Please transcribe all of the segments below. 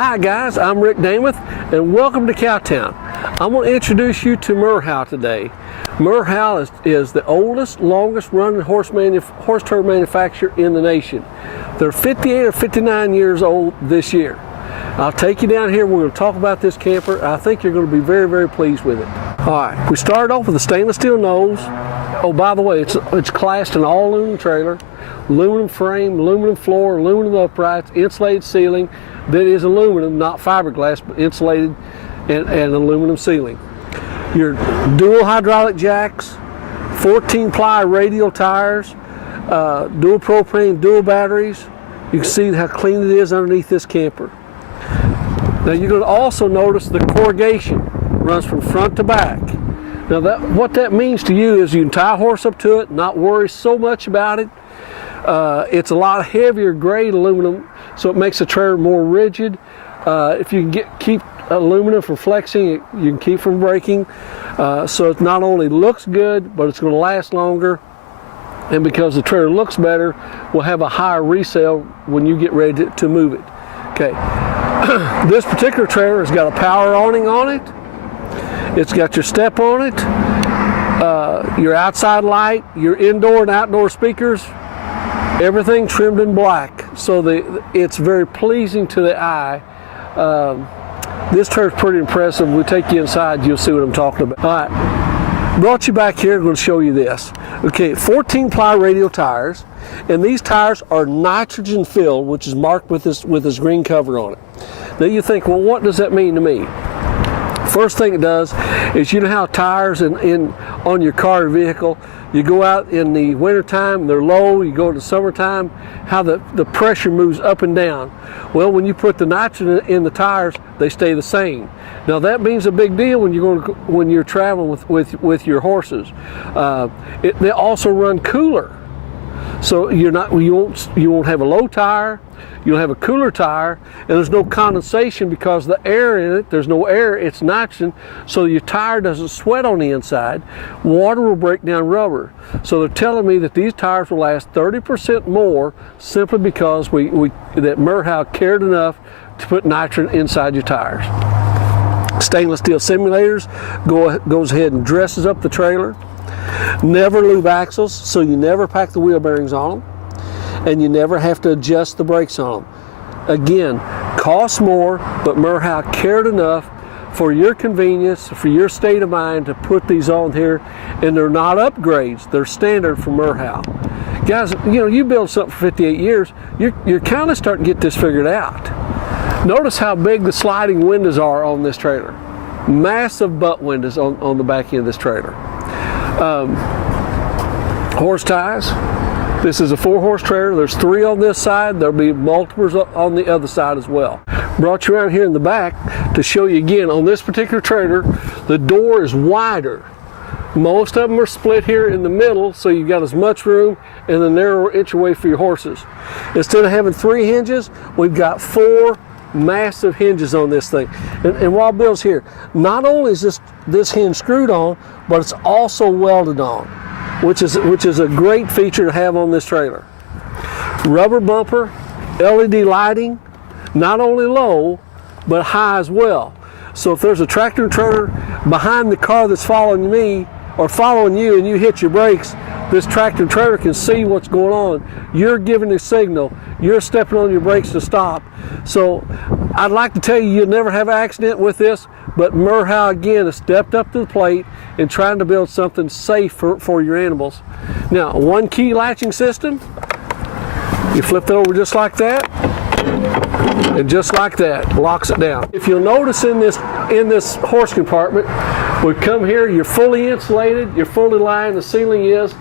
Hi guys, I'm Rick Damath and welcome to Cowtown. I'm going to introduce you to Merhow today. Merhow is the oldest, longest running horse turd manufacturer in the nation. They're 58 or 59 years old this year. I'll take you down here. We're going to talk about this camper. I think you're going to be very, very pleased with it. All right, we started off with a stainless steel nose. Oh, by the way, it's classed an all aluminum trailer, aluminum frame, aluminum floor, aluminum uprights, insulated ceiling. That is aluminum, not fiberglass, but insulated and aluminum ceiling. Your dual hydraulic jacks, 14-ply radial tires, dual propane, dual batteries. You can see how clean it is underneath this camper. Now you're going to also notice the corrugation runs from front to back. Now what that means to you is you can tie a horse up to it, not worry so much about it. It's a lot heavier grade aluminum, so it makes the trailer more rigid. If you can keep aluminum from flexing, you can keep from breaking. So it not only looks good, but it's going to last longer. And because the trailer looks better, we'll have a higher resale when you get ready to move it. Okay. This particular trailer has got a power awning on it. It's got your step on it, your outside light, your indoor and outdoor speakers. Everything trimmed in black, so it's very pleasing to the eye. This trailer is pretty impressive. We'll take you inside, you'll see what I'm talking about. All right, brought you back here, I'm going to show you this. Okay, 14-ply radial tires, and these tires are nitrogen filled, which is marked with this green cover on it. Now you think, well, what does that mean to me? First thing it does is, you know how tires on your car or vehicle, you go out in the wintertime, they're low, you go in the summertime, how the pressure moves up and down. Well, when you put the nitrogen in the tires, they stay the same. Now that means a big deal when you're traveling with your horses. They also run cooler. So you won't have a low tire, you'll have a cooler tire, and there's no condensation because the air in it, there's no air, it's nitrogen, so your tire doesn't sweat on the inside. Water will break down rubber. So they're telling me that these tires will last 30% more simply because that Merhow cared enough to put nitrogen inside your tires. Stainless steel simulators goes ahead and dresses up the trailer. Never lube axles, so you never pack the wheel bearings on them, and you never have to adjust the brakes on them. Again, costs more, but Merhow cared enough for your convenience, for your state of mind, to put these on here, and they're not upgrades, they're standard for Merhow. Guys, you build something for 58 years, you're kind of starting to get this figured out. Notice how big the sliding windows are on this trailer. Massive butt windows on the back end of this trailer. Horse ties. This is a 4-horse trailer. There's 3 on this side. There'll be multiples on the other side as well. Brought you around here in the back to show you again. On this particular trailer, the door is wider. Most of them are split here in the middle, so you've got as much room and a narrower entryway for your horses. Instead of having 3 hinges, we've got 4 massive hinges on this thing. And while Bill's here, not only is this hinge screwed on, but it's also welded on, which is a great feature to have on this trailer. Rubber bumper, LED lighting, not only low, but high as well. So if there's a tractor and trailer behind the car that's following me or following you and you hit your brakes, this tractor and trailer can see what's going on. You're giving a signal. You're stepping on your brakes to stop. So I'd like to tell you you'll never have an accident with this, but Merhow again has stepped up to the plate in trying to build something safe for your animals. Now, 1 key latching system. You flip it over just like that, and just like that, locks it down. If you'll notice in this horse compartment, we come here, you're fully insulated, you're fully lined, the ceiling is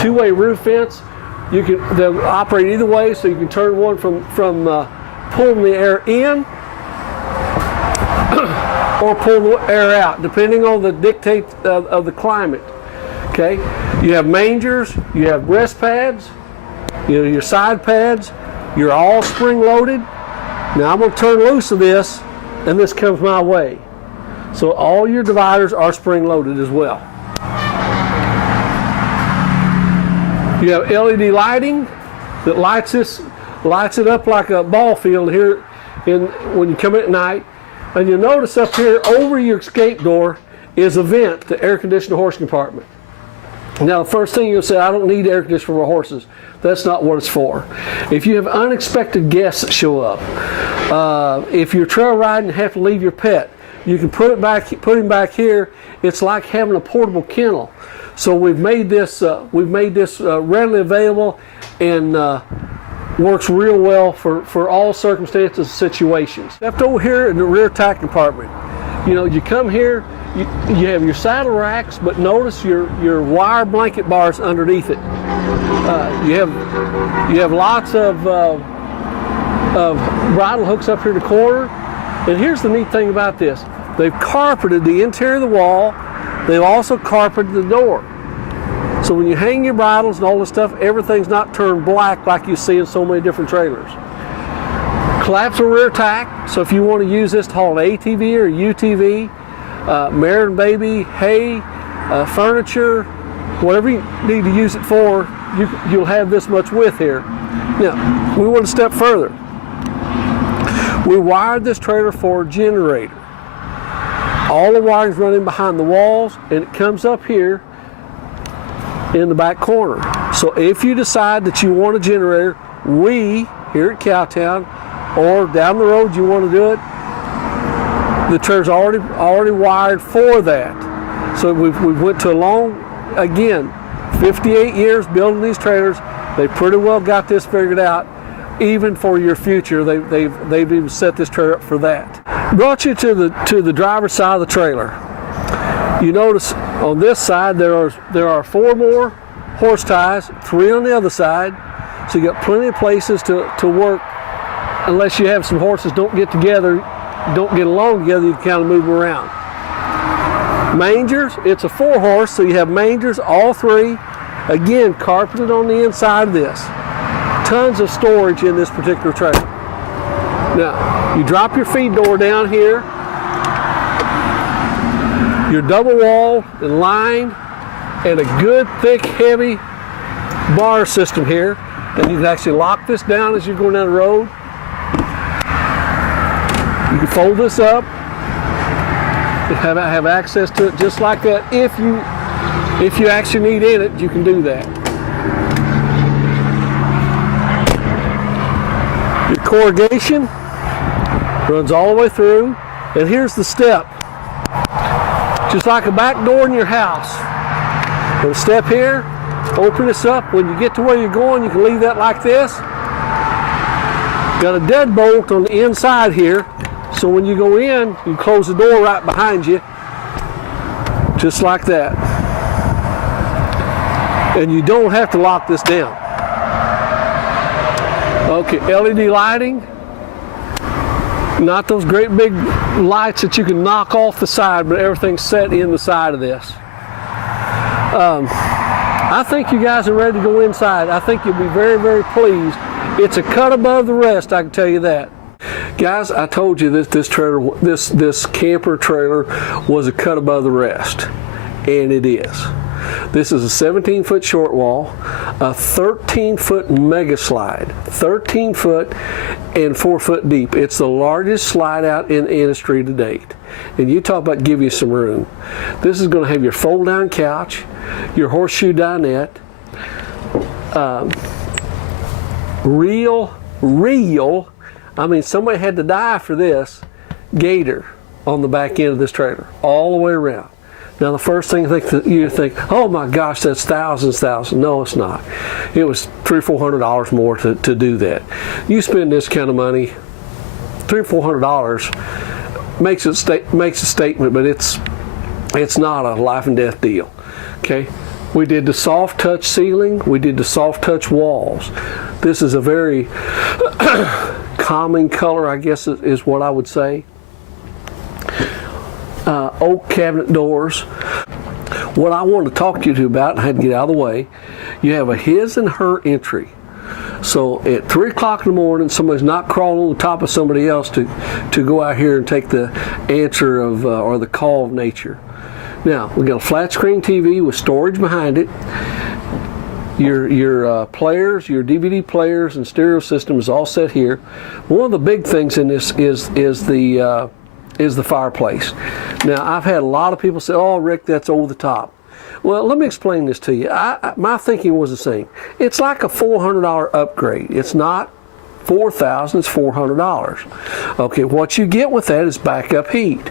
2-way roof vents. They'll operate either way, so you can turn one from pulling the air in or pull the air out, depending on the dictate of the climate. Okay, you have mangers, you have rest pads, your side pads. You're all spring loaded. Now I'm going to turn loose of this, and this comes my way. So all your dividers are spring loaded as well. You have LED lighting that lights it up like a ball field here when you come in at night. And you'll notice up here over your escape door is a vent, the air conditioned horse compartment. Now the first thing you'll say, I don't need air conditioning for horses. That's not what it's for. If you have unexpected guests that show up, if you're trail riding and have to leave your pet, you can put him back here. It's like having a portable kennel. So we've made this readily available and works real well for all circumstances and situations. Left over here in the rear tack compartment, you come here, you have your saddle racks, but notice your wire blanket bars underneath it. You have lots of bridle hooks up here in the corner. And here's the neat thing about this. They've carpeted the interior of the wall. They've also carpeted the door. So when you hang your bridles and all this stuff, everything's not turned black like you see in so many different trailers. Collapsible rear tack, so if you want to use this to haul an ATV or UTV, mare and baby, hay, furniture, whatever you need to use it for, you'll have this much width here. Now, we want to step further. We wired this trailer for a generator. All the wiring's running behind the walls, and it comes up here in the back corner. So if you decide that you want a generator, we here at Cowtown, or down the road you want to do it, the trailer's already wired for that. So we went to a long, again, 58 years building these trailers. They pretty well got this figured out. Even for your future, they've even set this trailer up for that. Brought you to the driver's side of the trailer. You notice on this side there are 4 more horse ties, 3 on the other side, so you got plenty of places to work. Unless you have some horses don't get along together, you can kind of move them around. Mangers, it's a 4-horse, so you have mangers, all 3, again carpeted on the inside of this. Tons of storage in this particular trailer. Now, you drop your feed door down here. You're double walled and lined, and a good thick heavy bar system here. And you can actually lock this down as you're going down the road. You can fold this up and have access to it just like that. If you actually need in it, you can do that. Your corrugation runs all the way through, and here's the step. Just like a back door in your house. Put a step here, open this up. When you get to where you're going, you can leave that like this. Got a deadbolt on the inside here, so when you go in, you close the door right behind you, just like that. And you don't have to lock this down. Okay, LED lighting. Not those great big lights that you can knock off the side, but everything's set in the side of this. I think you guys are ready to go inside. I think you'll be very, very pleased. It's a cut above the rest, I can tell you that. Guys, I told you that this camper trailer was a cut above the rest, and it is. This is a 17-foot short wall, a 13-foot mega slide, 13 foot and 4 foot deep. It's the largest slide out in the industry to date. And you talk about give you some room. This is going to have your fold-down couch, your horseshoe dinette, real, I mean somebody had to die for this, gator on the back end of this trailer, all the way around. Now the first thing you think, oh my gosh, that's thousands. No, it's not. It was $300 or $400 more to do that. You spend this kind of money, $300 or $400 makes a statement, but it's not a life and death deal. Okay, we did the soft touch ceiling, we did the soft touch walls. This is a very calming color, I guess is what I would say. Oak cabinet doors. What I want to talk to you about, and I had to get out of the way, you have a his and her entry. So at 3 o'clock in the morning, somebody's not crawling on the top of somebody else to go out here and take the answer of or the call of nature. Now, we got a flat screen TV with storage behind it. Your players, your DVD players and stereo system is all set here. One of the big things in this is the fireplace. Now, I've had a lot of people say, "Oh, Rick, that's over the top." Well, let me explain this to you. My thinking was the same. It's like a $400 upgrade. It's not $4,000, it's $400. Okay, what you get with that is backup heat.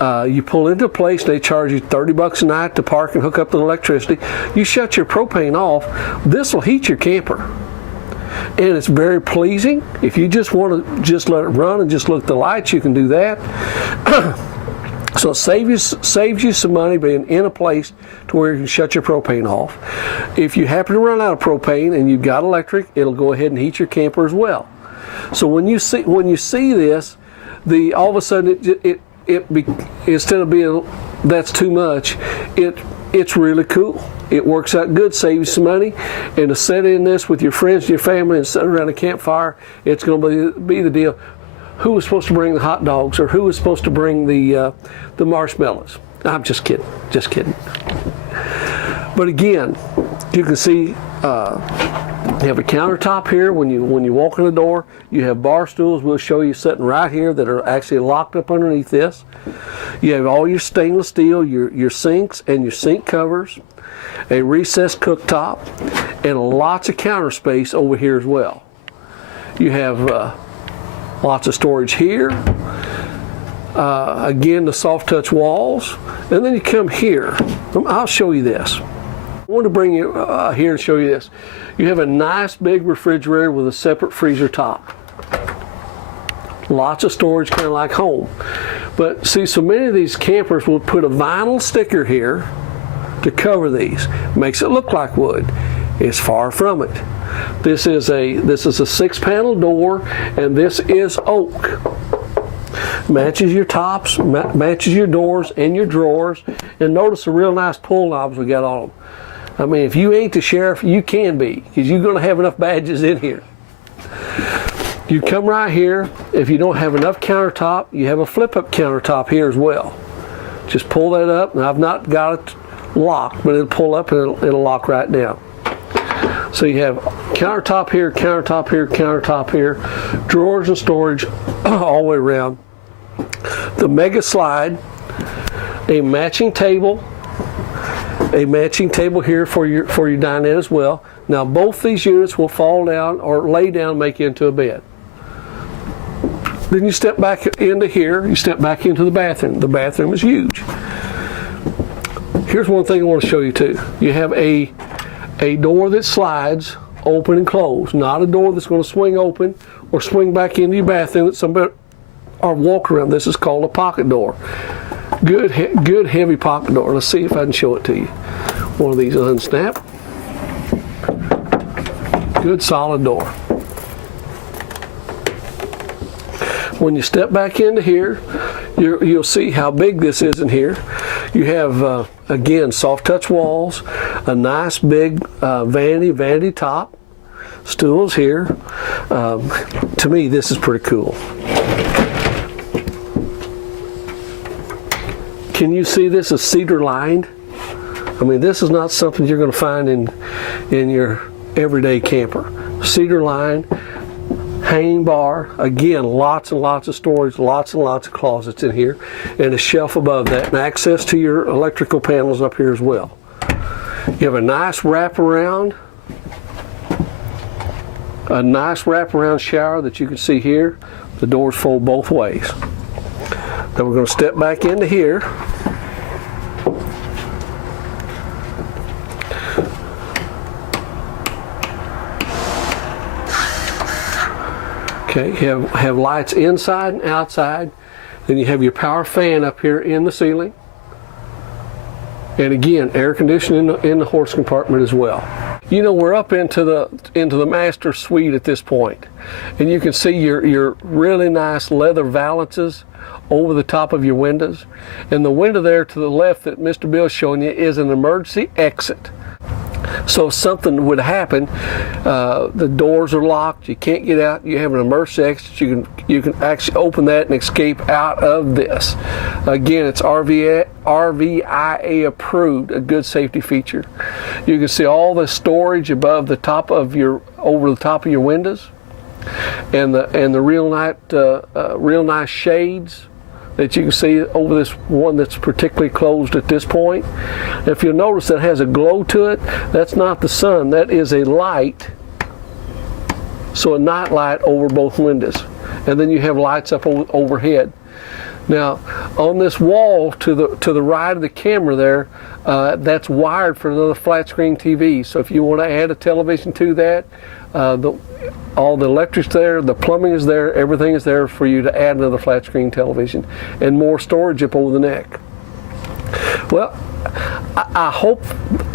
You pull into a place, they charge you $30 a night to park and hook up the electricity. You shut your propane off, this will heat your camper. And it's very pleasing. If you just want to just let it run and just look at the lights, you can do that. So it saves you some money being in a place to where you can shut your propane off. If you happen to run out of propane and you've got electric, it'll go ahead and heat your camper as well. So when you see this, all of a sudden instead of being that's too much, it's really cool. It works out good, saves you some money, and to set in this with your friends and your family and sit around a campfire, it's going to be the deal. Who was supposed to bring the hot dogs, or who was supposed to bring the marshmallows? I'm just kidding, just kidding. But again, you can see you have a countertop here. When you walk in the door, you have bar stools. We'll show you sitting right here that are actually locked up underneath this. You have all your stainless steel, your sinks and your sink covers, a recessed cooktop, and lots of counter space over here as well. You have lots of storage here. Again, the soft touch walls. And then you come here. I'll show you this. I want to bring you here and show you this. You have a nice big refrigerator with a separate freezer top. Lots of storage, kind of like home. But see, so many of these campers will put a vinyl sticker here to cover these. Makes it look like wood. It's far from it. This is a 6-panel door, and this is oak. Matches your tops, matches your doors and your drawers, and notice the real nice pull knobs we got on them. I mean, if you ain't the sheriff, you can be, because you're going to have enough badges in here. You come right here. If you don't have enough countertop, you have a flip-up countertop here as well. Just pull that up, and I've not got it locked, but it'll pull up and it'll lock right down. So you have countertop here, countertop here, countertop here, drawers and storage all the way around. The mega slide, a matching table here for your dinette as well. Now both these units will fall down or lay down and make into a bed. Then you step back into here, you step back into the bathroom. The bathroom is huge. Here's one thing I want to show you too. You have a door that slides open and close, not a door that's going to swing open or swing back into your bathroom that somebody or walk around. This is called a pocket door. Good heavy pocket door. Let's see if I can show it to you. One of these unsnap. Good solid door. When you step back into here, you'll see how big this is in here. You have, again, soft touch walls, a nice big vanity top, stools here. To me, this is pretty cool. Can you see this is cedar lined? I mean, this is not something you're going to find in your everyday camper. Cedar lined, hanging bar, again, lots and lots of storage, lots and lots of closets in here, and a shelf above that, and access to your electrical panels up here as well. You have a nice wraparound shower that you can see here. The doors fold both ways. Then we're going to step back into here. Okay, you have lights inside and outside. Then you have your power fan up here in the ceiling. And again, air conditioning in the horse compartment as well. You know, we're up into the master suite at this point. And you can see your really nice leather valances over the top of your windows. And the window there to the left that Mr. Bill's showing you is an emergency exit. So if something would happen, the doors are locked, you can't get out, you have an emergency exit, you can actually open that and escape out of this. Again, it's RVIA approved, a good safety feature. You can see all the storage above the top of over the top of your windows, and the real nice shades that you can see over this one that's particularly closed at this point. If you'll notice, that has a glow to it. That's not the sun, that is a light. So a night light over both windows. And then you have lights up overhead. Now, on this wall to the right of the camera there, that's wired for another flat screen TV. So if you want to add a television to that, all the electric's there, the plumbing is there, everything is there for you to add another flat screen television and more storage up over the neck. Well, I hope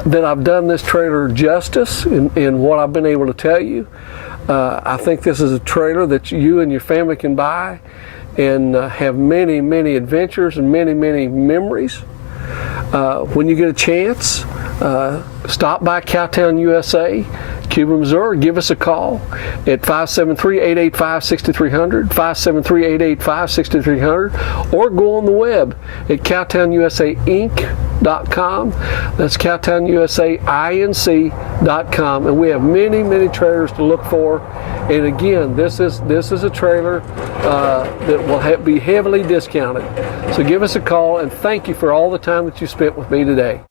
that I've done this trailer justice in what I've been able to tell you. I think this is a trailer that you and your family can buy and have many, many adventures and many, many memories. When you get a chance, stop by Cowtown, USA, Cuba, Missouri. Give us a call at 573-885-6300, 573-885-6300, or go on the web at cowtownusainc.com. That's cowtownusainc.com, and we have many, many trailers to look for. And again, this is a trailer that will be heavily discounted. So give us a call, and thank you for all the time that you spent with me today.